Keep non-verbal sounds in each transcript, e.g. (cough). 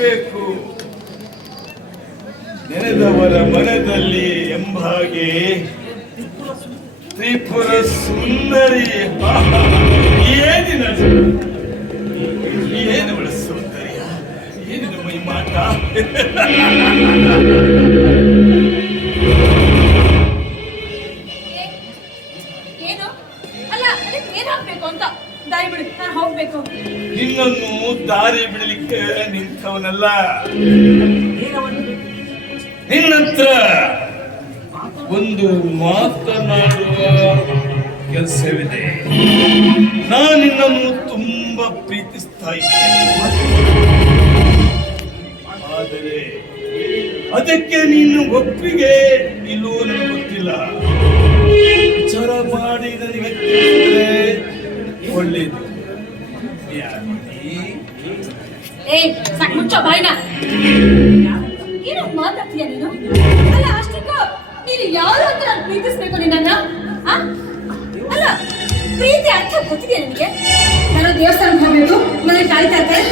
ನೆನೆಸಬೇಕು ನೆನೆದವರ ಮನದಲ್ಲಿ ಎಂಬಾಗೆ ತ್ರಿಪುರ ಸುಂದರಿ. ಏನಿನ ಏನು ಏನಿವಳ ಸೌಂದರ್ಯ? ಏನು ಮೈ ಮಾತಾ ದಾರಿ ಬಿಡು. ನಾನು ಹೋಗ್ಬೇಕು. ನಿನ್ನನ್ನು ದಾರಿ ಬಿಡಲಿಕ್ಕೆ ನಿಂತವನಲ್ಲ. ನಿನ್ನತ್ರ ಒಂದು ಮಾತನಾಡುವ ಕೆಲಸವಿದೆ. ನಾ ನಿನ್ನನ್ನು ತುಂಬಾ ಪ್ರೀತಿಸ್ತಾ ಇದ್ದೇನೆ. ಆದರೆ ಅದಕ್ಕೆ ನೀನು ಒಪ್ಪಿಗೆ ಇಲ್ಲವೋ ನನಗೆ ಗೊತ್ತಿಲ್ಲ. ವಿಚಾರ ಮಾಡಿ ನನಗೆ ತಿಳಿಸಿದ್ರೆ ಒಳ್ಳೇದು? ಏ ಸಾಕ್ ಮುಚ್ಚೋ ಬಾಯ್ನ ಏನೋ ಮಾತಾಡ್ತೀಯ ನೀನು ಅಲ್ಲ ಅಷ್ಟಕ್ಕೂ ನೀನು ಯಾರು ಅಂತ ನಾನು ಪ್ರೀತಿಸ್ಬೇಕು ನಿನ್ನನ್ನ ಆ? ಅಲ್ಲ ಪ್ರೀತಿ ಅರ್ಥ ಗೊತ್ತಿದೆಯಾ ನಿನಗೆ ನಾನು ದೇವಸ್ಥಾನಕ್ಕೆ ಹೋಗ್ಬೇಕು ಮನೆ ಕಾಯ್ತಾ ಇರ್ತಾರೆ.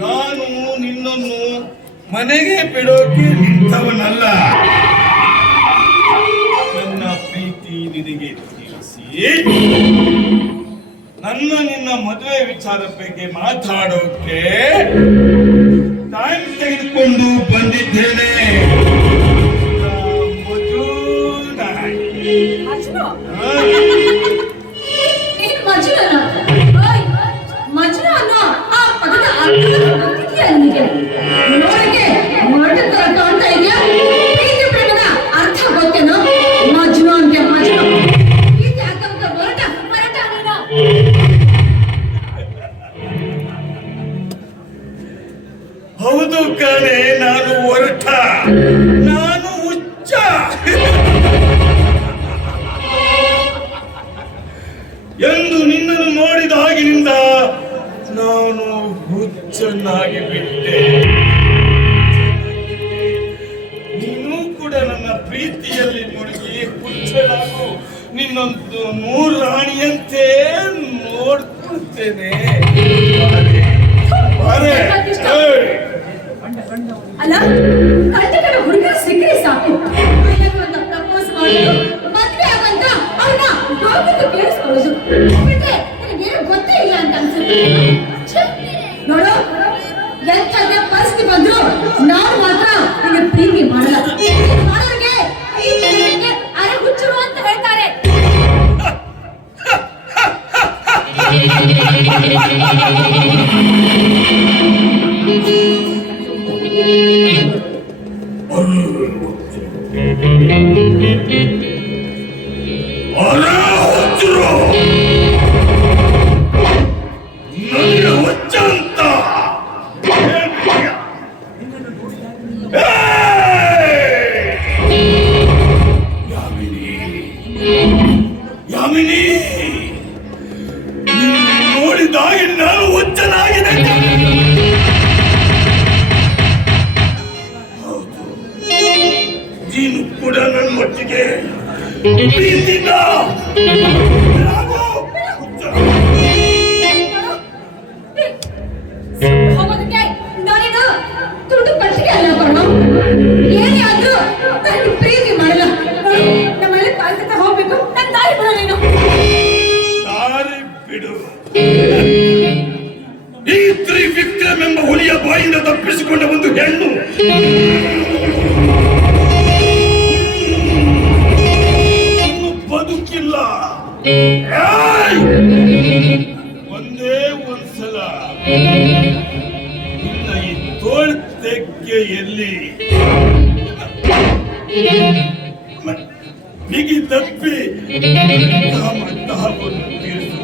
ನಾನು ನಿನ್ನನ್ನು ಮನೆಗೆ ಬಿಡೋಕೆ ನಿಂತವನಲ್ಲ ನನ್ನ ಪ್ರೀತಿ ನಿನಗೆ ನನ್ನ ನಿನ್ನ ಮದುವೆ ವಿಚಾರ ಬಗ್ಗೆ ಮಾತಾಡೋಕೆ ಟೈಮ್ ತೆಗೆದುಕೊಂಡು ಬಂದಿದ್ದೇನೆ. ಎಂದು ನಿನ್ನನ್ನು ನೋಡಿದಾಗಿನಿಂದ ನಾನು ಹುಚ್ಚನ್ನಾಗಿ ಬಿಟ್ಟೆ ನೀನು ಕೂಡ ನನ್ನ ಪ್ರೀತಿಯಲ್ಲಿ ಮುಳುಗಿ ಹುಚ್ಚನಾಗು ನಿನ್ನೊಂದು ಮೂರು ರಾಣಿಯಂತೆ ನೋಡ್ತೇನೆ. ಅಲ್ಲ ಸಾಕು ಪ್ರಪೋಸ್ ಗೋಪಕ್ಕೆ ಕೇಳಿಸ್ಕೊಳ್ಳೋದು? ಬಿಟ್ರೆ ನಿನಗೇನು ಗೊತ್ತೇ ಇಲ್ಲ ಅಂತ ಅನ್ಸುತ್ತೆ. ನೋಡು ಎಂಥದ್ದೇ ಪರಿಸ್ಥಿತಿ ಬಂದ್ರು ನಾವು ಮಾತ್ರ ನಿನ್ನ ಪ್ರೀತಿ ಮಾಡಲ್ಲ. ಮಾಡೋರಿಗೆ ಅರೆ ಹುಚ್ಚರು ಅಂತ ಹೇಳ್ತಾರೆ. (laughs) (laughs) ಬಿಡು. ಈ ತ್ರಿವಿಕ್ರಮ್ ಎಂಬ ಹುಲಿಯ ಬಾಯಿಂದ ತಪ್ಪಿಸಿಕೊಂಡ ಒಂದು ಹೆಣ್ಣು. ನಿನ್ನ ಈ ತೋಳ್ ತೆಕ್ಕೆ ಎಲ್ಲಿ? ಬಿಗಿ ತಪ್ಪಿ ಕಾಮ ದಾಹವನ್ನು ತೀರಿಸು.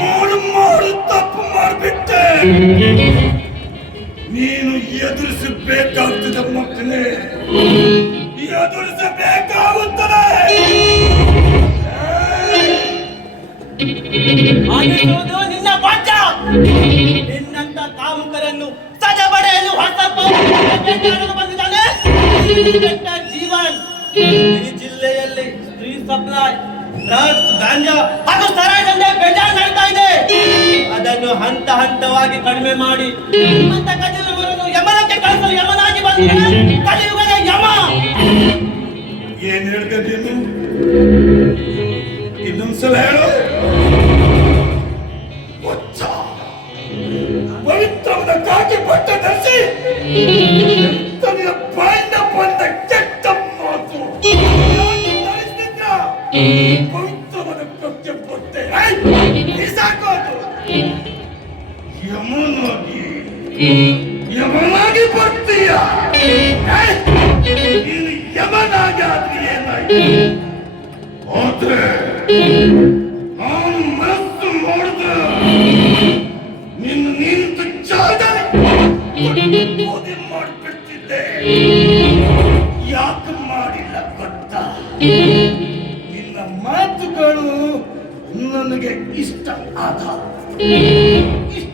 ಮಾಡು ಮಾಡು ತಪ್ಪು ಮಾಡಿಬಿಟ್ಟೆ. ನೀನು ಎದುರಿಸಬೇಕಾಗ್ತದೆ ಮಕ್ಕಳೇ. ಎದುರಿಸಬೇಕಾಗುತ್ತದೆ ನಿನ್ನ ಪಂಚ ನಿನ್ನಂತ ಕಾಮುಕರನ್ನು ಸಜ ಪಡೆಯಲು ಜೀವನ್, ಈ ಜಿಲ್ಲೆಯಲ್ಲಿ ಸ್ತ್ರೀ ಸಪ್ಲೈ ಹಾಗೂ ನಡೀತಾ ಇದೆ. ಅದನ್ನು ಹಂತ ಹಂತವಾಗಿ ಕಡಿಮೆ ಮಾಡಿ ಕಜಿಲವರನ್ನು ಯಮನಕ್ಕೆ ಯಮನಾಗಿ ಯಮ ಏನ್ ನೀನು? ಇನ್ನೊಂದ್ಸಲ ಹೇಳು. ಆದ್ರೆ ನಾನು ಮನಸ್ಸು ಮಾಡಿದ್ರೆ ನಿನ್ನ ನಿಂತು ಮಾಡಿಬಿಡ್ತಿದ್ದೆ ಯಾಕೆ ಮಾಡಿಲ್ಲ ಗೊತ್ತಾ? ನಿನ್ನ ಮಾತುಗಳು ನನಗೆ ಇಷ್ಟ ಆದ. ಇಷ್ಟ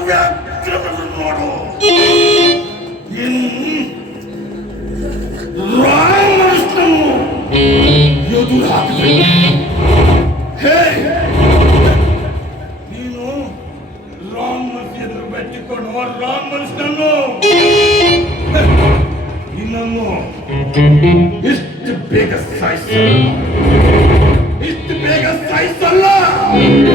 ವ್ಯಾಘ್ರವನ್ನು ನೋಡು. ರಾಮಕೃಷ್ಣನು ಹಾಕಬೇಕು ಹೇ. ನೀನು ರಾಮ್ ಎದುರು ಬೆಚ್ಚಿಕೊಂಡು ರಾಮ್ ಮನುಷ್ಯನನ್ನು ನಿನ್ನನ್ನು ಇಷ್ಟು ಬೇಗ ಸಾಯಿಸಲ್ಲ